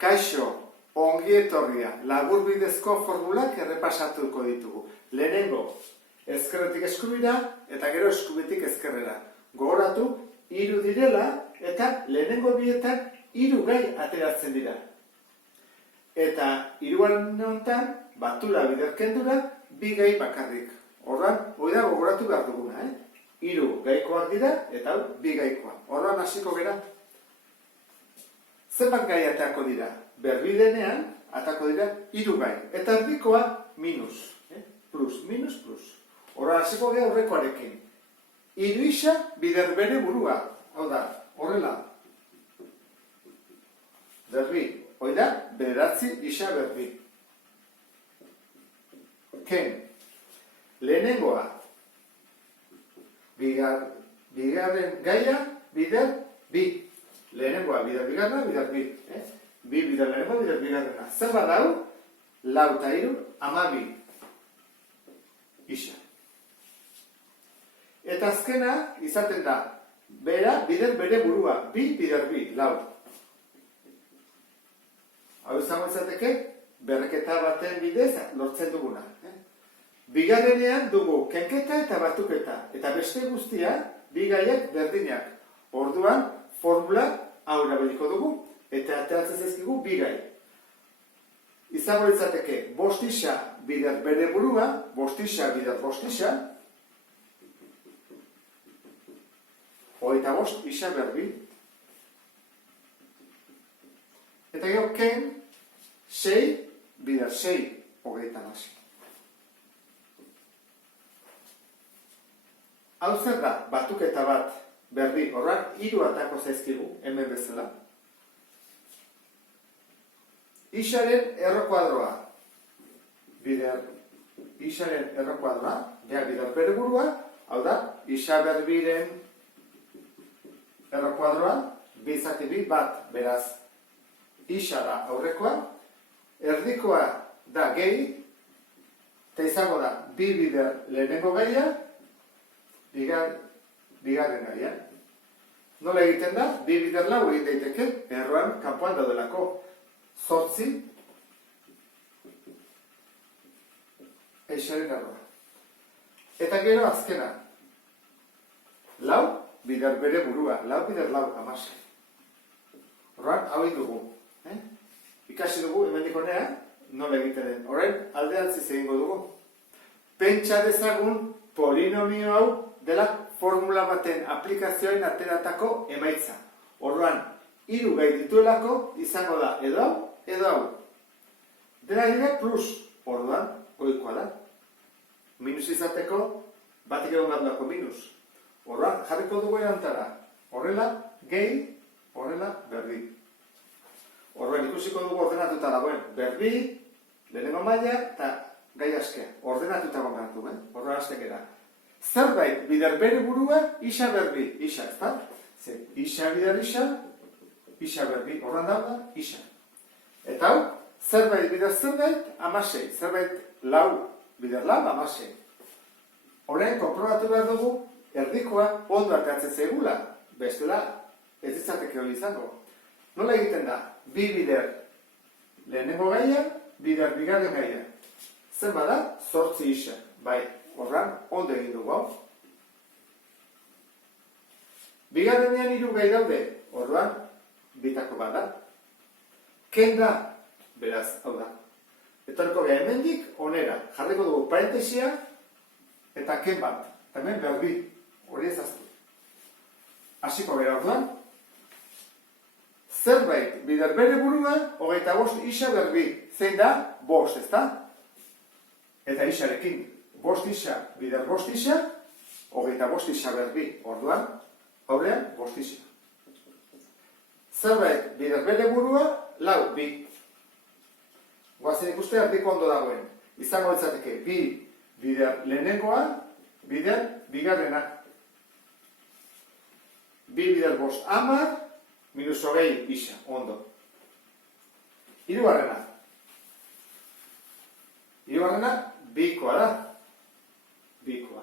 Kaixo, ongi etorria, laburbidezko formulak errepasatuko ditugu. Lehenengo, ezkerretik eskubira eta gero eskubitik ezkerrera. Gogoratu, 3 direla eta lehenengo bietan 3 gai ateratzen dira. Eta 3. honetan, batula biderkendura, 2 gai bakarrik. Orduan, hori da gogoratu behar duguna, 3 gaikoak dira eta 2 gaikoak. Orduan hasiko gera. Zenbat gai atako dira? Berbi denean, atako dira 3 gai. Eta erdikoa minus. Plus, minus, plus. Horra, hasiko gea aurrekoarekin. 3 isa bider bere burua. Hau da, horrela. Berbi. Hoi da, 9 isa berbi. Ken. Lehenengoa. Bigarren gaia, bider bi. Lehenengoa, bider bigarna, bider bi. Bi bider lehenengoa, bider bigarrena. Zer badau, 4 eta 3, 12 isa. Eta azkena, izaten da, bera, bider bere burua. Bi, bider bi, 4. Hau izango izateke, berreketa baten bidez lortzen duguna. Bigarrenean dugu kenketa eta batuketa. Eta beste guztia, 2 gaiak berdinak. Orduan, formula hau erabiliko dugu, eta ateratzen zaizkigu 2 gai. Izango litzateke 5 isa bider bere burua, 5 isa bider 5 isa, 25 isa berbi. Eta gero ken 6 bider 6, 26. Hau zer da, batuketa bat berbi, horrak 3 atako zaizkigu, hemen bezala. Isaren errokuadroa. Isaren errokuadroa, bider bere burua, hau da, isa berbiren errokuadroa, 2 bat, beraz, isa da aurrekoa, erdikoa da gehi, eta izango da, 2 bider lehenengo gaia, bigarren gaia. Nola egiten da? 2 bider 4 egin daiteke, erroan kanpoan daudelako. 8 eixaren erroa. Eta gero azkena. 4 bider bere burua. 4 bider 4, 16. Horran, hau dugu. Ikasi dugu, hemendik honea, nola egiten den. Horren, aldeantziz egingo dugu. Pentsa dezagun polinomio hau dela formula baten aplikazioen ateratako emaitza. Orduan, 3 gai dituelako izango da edo hau. Dena dira plus. Orduan, ohikoa da. Minus izateko, batik egon bat minus. Orduan, jarriko dugu erantara. Horrela, gehi, horrela, berbi. Orduan, ikusiko dugu ordenatuta dagoen. Berbi, lehenengo maila eta gai askea. Ordenatuta gongartu, horrela aztekera. Zerbait bider bere burua, isa berbi, isa, ez da? Isa bider isa, isa berbi, horren da, isa. Eta hau, zerbait bider zerbait, 16. Zerbait 4 bider 4, 16. Horren, konprobatu behar dugu, erdikoa ondo ateratzen zaigula, bestela, ez izateke hori izango. Nola egiten da? 2 bider lehenengo gaia, bider bigarren gaia. Zer bada? 8 isa, bai. Horran, ondo egin dugu hau. Bigarrenean 3 gai daude, orduan, bitako bat da. Ken da, beraz, hau da. Etorriko geha hemendik, onera. Jarriko dugu parentesia, eta ken bat. Hemen berbi, hori ezaztu. Hasiko gara orduan. Zerbait, bider bere burua, 25 isa berbi. Zein da? 5, ez da? Eta isarekin. 5 isa, bider 5 isa, 25 isa berbi, orduan, haurean, 5 isa. Zerbait, bider bere burua, 4, 2. Goazen ikuste, erdiko ondo dagoen. Izango litzateke, 2 bider lehenengoa, bider bigarrena. 2 bider 5, 10, minus 20 isa, ondo. 3 barrena. 3 barrena, bikoa da. Bikoa.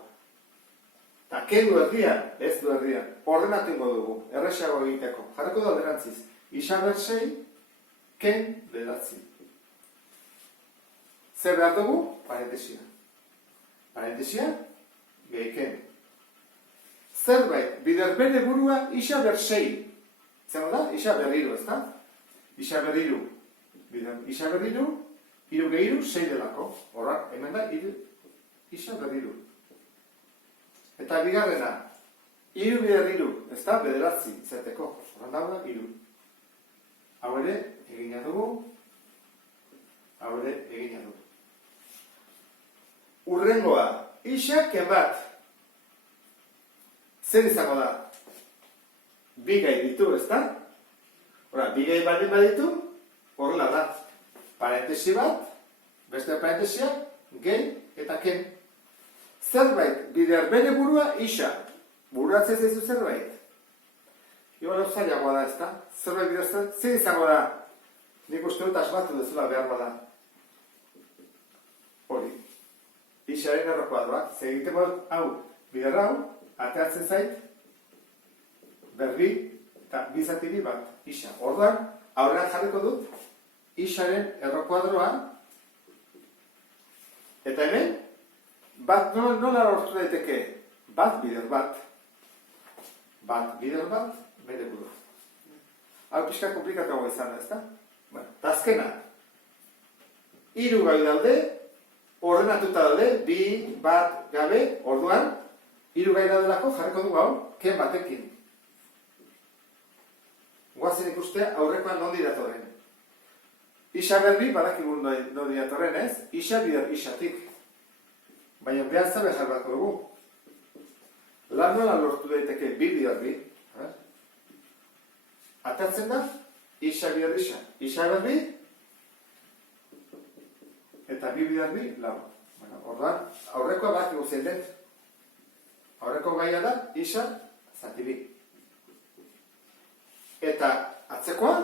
Eta kendu erdian, ez du erdian, ordenatu ingo dugu, erresago egiteko. Jarriko da alderantziz. Isa ber 6, ken bederatzi. Zer behar dugu? Parentesia. Parentesia, gehi ken. Zerbait, bider bere burua isa bersei. Zer da? Isa berriru, ez da? Isa berriru. Isa berriru, iru gehiru, sei delako. Horrak, hemen da, isa berriru. Eta bigarrena, iru biderriru, ez da, bederatzi, zeteko. Horran dagoa, iru. Hau ere, egina dugu. Hau ere, egina dugu. Urrengoa, isa ken bat. Zer izango da? Bi gai ditu, ez da? Hora, bi gai baldin baditu, horrela da. Parentesi bat, beste parentesia, gehi eta ken. Zerbait, bider bere burua isa. Bururatzen zaizu zerbait. Iba zailagoa da, ez da? Zerbait bidertzen, zer izango da? Nik uste dut asmatu dezula behar bada. Hori. Isaren errokuadroak. Zer egiten bat, hau, bider hau, ateatzen zait, berbi eta bizatiri bat, isa. Orduan, aurrean jarriko dut, isaren errokuadroa, eta hemen, bat nola lortu daiteke? Bat bider bat. Bat bider bat, bere buru. Hau pixka komplikatuago izan da, ez da? Bueno, eta azkena, hiru gai daude, ordenatuta daude, bi, bat, gabe, orduan, hiru gai daudelako jarriko dugu hau, ken batekin. Guazen ikustea aurrekoan nondi datorren. Isa berbi, badakigun nondi datorren ez, isa bider isatik. Baina behar zabe jarrako dugu. Lan nola lortu daiteke bi bider bi. Atatzen da, isa bider isa. Isa berbi, eta bi bider bi, lau. Orduan, aurrekoa badakigu zein dut. Aurreko gaia da, isa, zati bi. Eta atzekoa,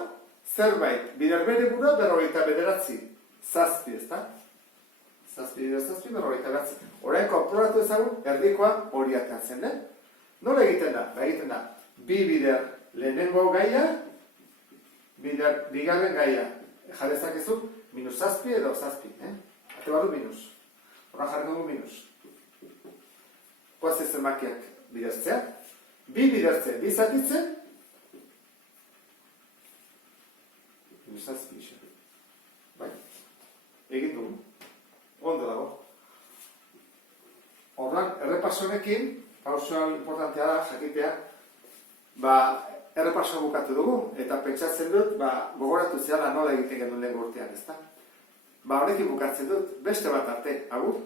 zerbait, bider bere burua berrogeita bederatzi. Zazpi, ez da? Zazpi, berrogeita bederatzi. Orain konprobatu ezagun, erdikoa hori atatzen, Nola egiten da? Egiten da, bi bider lehenengo gaia, bigarren gaia. Jarezak ezu, minus zazpi edo zazpi, Ate badu minus. Horan jarriko dugu minus. Koaz zenbakiak bidertzea. Bi bidertzen, bi zatitzen. Zazpi isa. Bai. Egin dugu. Ondo dago. Horran, errepasonekin, pausoa importantea da, jakitea, errepasoa bukatu dugu, eta pentsatzen dut, gogoratu zehala nola egiten genuen lehen urtean, ezta? Horrekin bukatzen dut, beste bat arte, agur.